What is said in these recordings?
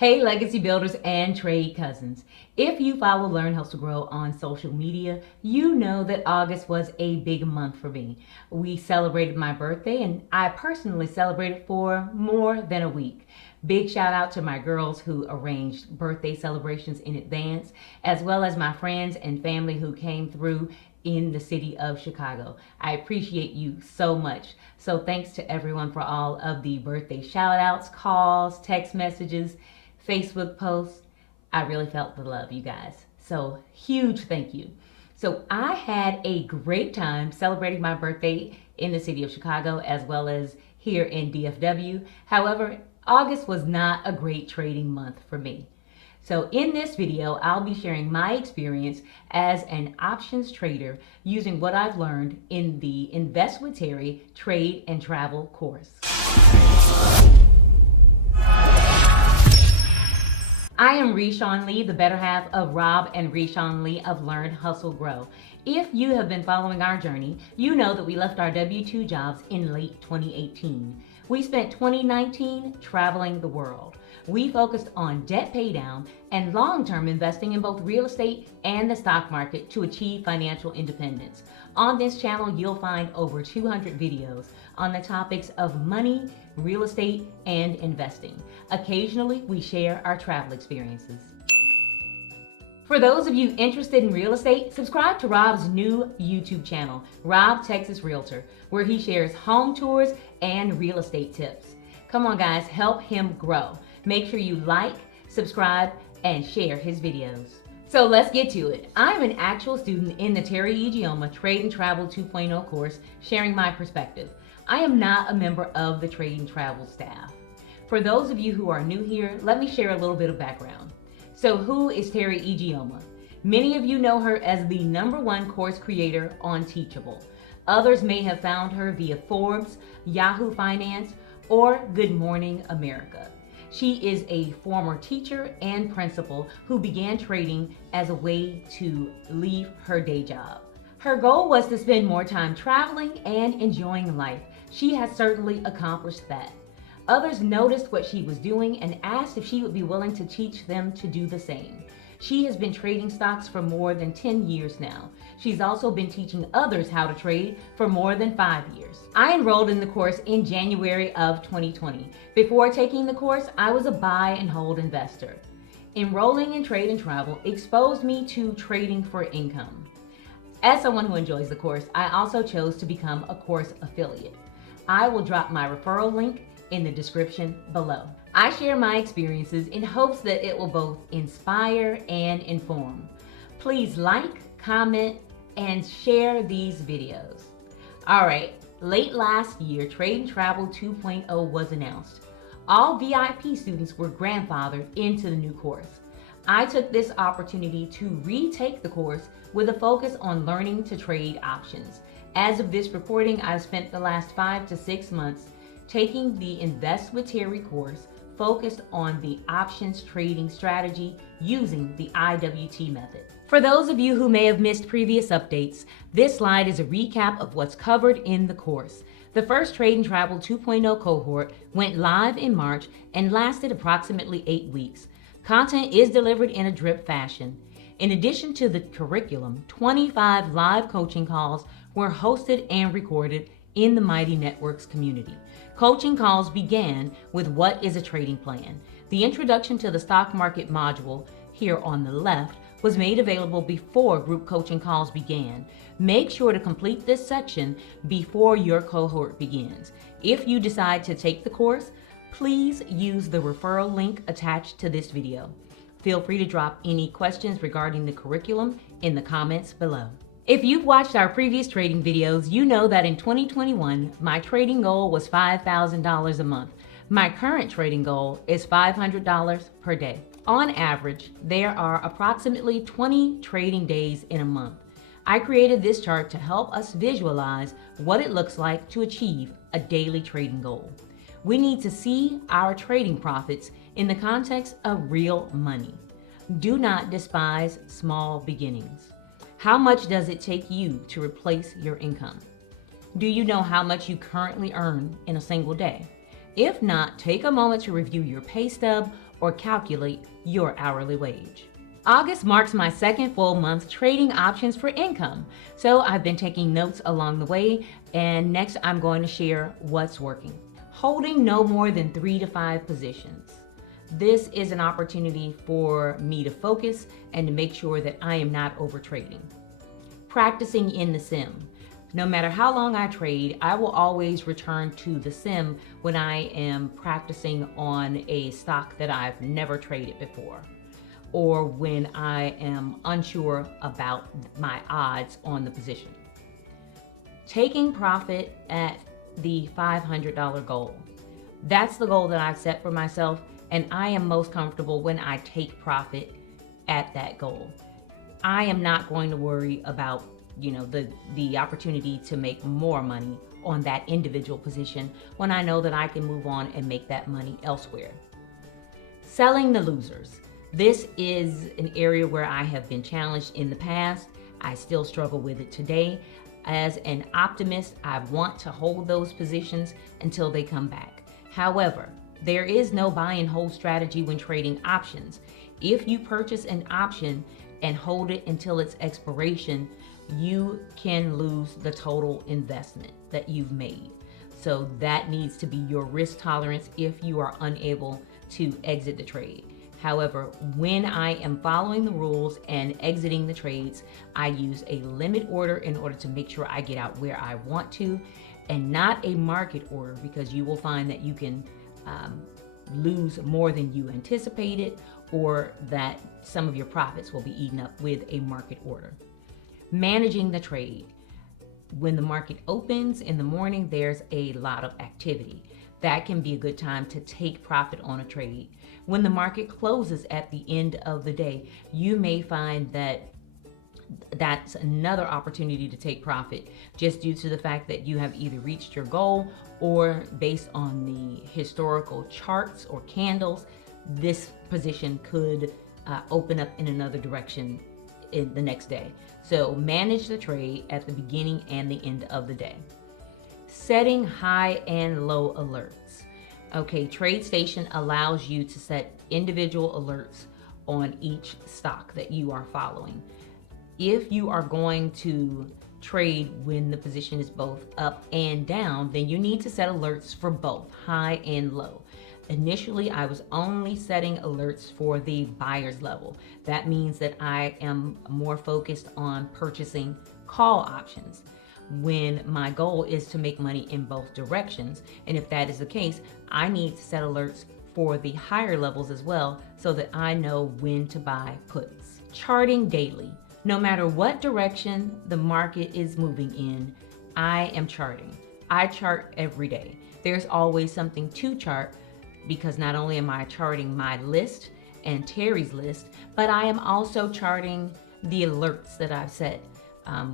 Hey, legacy builders and trade cousins. If you follow Learn Hustle Grow on social media, you know that August was a big month for me. We celebrated my birthday, and I personally celebrated for more than a week. Big shout out to my girls who arranged birthday celebrations in advance, as well as my friends and family who came through in the city of Chicago. I appreciate you so much. So thanks to everyone for all of the birthday shout outs, calls, text messages, Facebook posts. I really felt the love, you guys. So huge thank you. So I had a great time celebrating my birthday in the city of Chicago as well as here in DFW. However, August was not a great trading month for me. So in this video, I'll be sharing my experience as an options trader using what I've learned in the Invest with Teri Trade and Travel course. I am Reshawn Lee, the better half of Rob and Reshawn Lee of Learn, Hustle, Grow. If you have been following our journey, you know that we left our W-2 jobs in late 2018. We spent 2019 traveling the world. We focused on debt paydown and long-term investing in both real estate and the stock market to achieve financial independence. On this channel, you'll find over 200 videos on the topics of money, real estate, and investing. Occasionally, we share our travel experiences. For those of you interested in real estate, subscribe to Rob's new YouTube channel, Rob Texas Realtor, where he shares home tours and real estate tips. Come on guys, help him grow. Make sure you like, subscribe, and share his videos. So let's get to it. I'm an actual student in the Teri Ijeoma Trade and Travel 2.0 course, sharing my perspective. I am not a member of the Trade and Travel staff. For those of you who are new here, let me share a little bit of background. So who is Teri Ijeoma? Many of you know her as the #1 course creator on Teachable. Others may have found her via Forbes, Yahoo Finance, or Good Morning America. She is a former teacher and principal who began trading as a way to leave her day job. Her goal was to spend more time traveling and enjoying life. She has certainly accomplished that. Others noticed what she was doing and asked if she would be willing to teach them to do the same. She has been trading stocks for more than 10 years now. She's also been teaching others how to trade for more than 5 years. I enrolled in the course in January of 2020. Before taking the course, I was a buy and hold investor. Enrolling in Trade and Travel exposed me to trading for income. As someone who enjoys the course, I also chose to become a course affiliate. I will drop my referral link in the description below. I share my experiences in hopes that it will both inspire and inform. Please like, comment, and share these videos. All right, late last year, Trade and Travel 2.0 was announced. All VIP students were grandfathered into the new course. I took this opportunity to retake the course with a focus on learning to trade options. As of this recording, I've spent the last 5 to 6 months taking the Invest with Teri course focused on the options trading strategy using the IWT method. For those of you who may have missed previous updates, this slide is a recap of what's covered in the course. The first Trade and Travel 2.0 cohort went live in March and lasted approximately 8 weeks. Content is delivered in a drip fashion. In addition to the curriculum, 25 live coaching calls were hosted and recorded in the Mighty Networks community. Coaching calls began with what is a trading plan. The introduction to the stock market module here on the left was made available before group coaching calls began. Make sure to complete this section before your cohort begins. If you decide to take the course, please use the referral link attached to this video. Feel free to drop any questions regarding the curriculum in the comments below. If you've watched our previous trading videos, you know that in 2021, my trading goal was $5,000 a month. My current trading goal is $500 per day. On average, there are approximately 20 trading days in a month. I created this chart to help us visualize what it looks like to achieve a daily trading goal. We need to see our trading profits in the context of real money. Do not despise small beginnings. How much does it take you to replace your income? Do you know how much you currently earn in a single day? If not, take a moment to review your pay stub or calculate your hourly wage. August marks my second full month trading options for income. So I've been taking notes along the way, and next I'm going to share what's working. Holding no more than 3 to 5 positions. This is an opportunity for me to focus and to make sure that I am not over trading. Practicing in the sim. No matter how long I trade, I will always return to the sim when I am practicing on a stock that I've never traded before, or when I am unsure about my odds on the position. Taking profit at the $500 goal. That's the goal that I've set for myself, and I am most comfortable when I take profit at that goal. I am not going to worry about the opportunity to make more money on that individual position when I know that I can move on and make that money elsewhere. Selling the losers. This is an area where I have been challenged in the past. I still struggle with it today. As an optimist, I want to hold those positions until they come back. However, there is no buy and hold strategy when trading options. If you purchase an option and hold it until its expiration, you can lose the total investment that you've made. So that needs to be your risk tolerance if you are unable to exit the trade. However, when I am following the rules and exiting the trades, I use a limit order in order to make sure I get out where I want to, and not a market order, because you will find that you can lose more than you anticipated, or that some of your profits will be eaten up with a market order. Managing the trade. When the market opens in the morning, there's a lot of activity. That can be a good time to take profit on a trade. When the market closes at the end of the day, you may find that that's another opportunity to take profit, just due to the fact that you have either reached your goal, or based on the historical charts or candles, this position could open up in another direction in the next day. So manage the trade at the beginning and the end of the day. Setting high and low alerts. Okay, TradeStation allows you to set individual alerts on each stock that you are following. If you are going to trade when the position is both up and down, then you need to set alerts for both high and low. Initially, I was only setting alerts for the buyer's level. That means that I am more focused on purchasing call options when my goal is to make money in both directions. And if that is the case, I need to set alerts for the higher levels as well, so that I know when to buy puts. Charting daily. No matter what direction the market is moving in, I am charting. I chart every day. There's always something to chart, because not only am I charting my list and Teri's list, but I am also charting the alerts that I've set.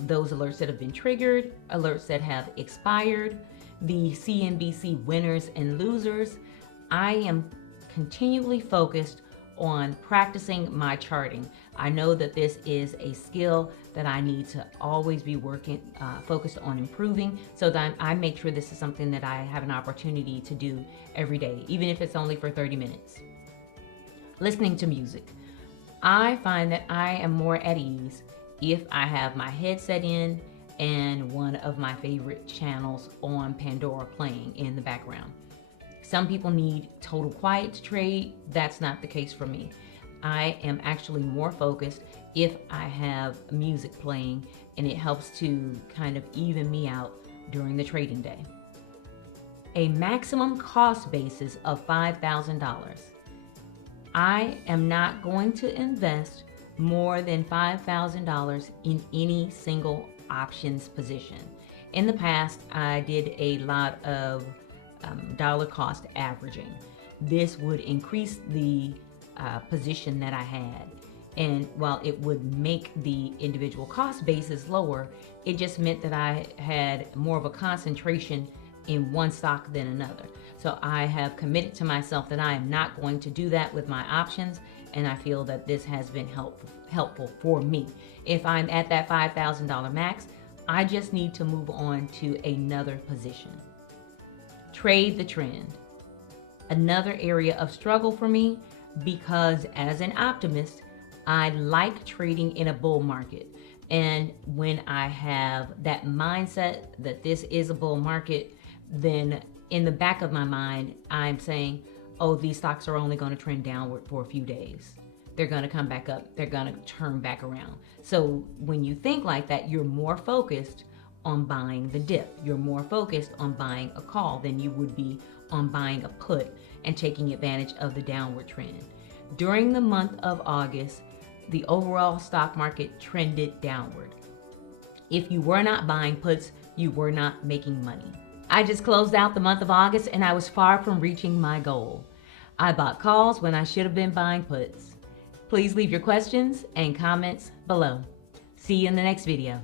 Those alerts that have been triggered, alerts that have expired, the CNBC winners and losers. I am continually focused on practicing my charting. I know that this is a skill that I need to always be focused on improving, so that I make sure this is something that I have an opportunity to do every day, even if it's only for 30 minutes. Listening to music. I find that I am more at ease if I have my headset in and one of my favorite channels on Pandora playing in the background. Some people need total quiet to trade. That's not the case for me. I am actually more focused if I have music playing, and it helps to kind of even me out during the trading day. A maximum cost basis of $5,000. I am not going to invest more than $5,000 in any single options position. In the past, I did a lot of dollar cost averaging. This would increase the position that I had, and while it would make the individual cost basis lower, it just meant that I had more of a concentration in one stock than another. So I have committed to myself that I am not going to do that with my options, and I feel that this has been helpful for me. If I'm at that $5,000 max, I just need to move on to another position. Trade the trend. Another area of struggle for me. because as an optimist, I like trading in a bull market. And when I have that mindset that this is a bull market, then in the back of my mind, I'm saying, oh, these stocks are only going to trend downward for a few days. They're going to come back up. They're going to turn back around. So when you think like that, you're more focused on buying the dip. You're more focused on buying a call than you would be on buying a put and taking advantage of the downward trend. During the month of August, the overall stock market trended downward. If you were not buying puts, you were not making money. I just closed out the month of August and I was far from reaching my goal. I bought calls when I should have been buying puts. Please leave your questions and comments below. See you in the next video.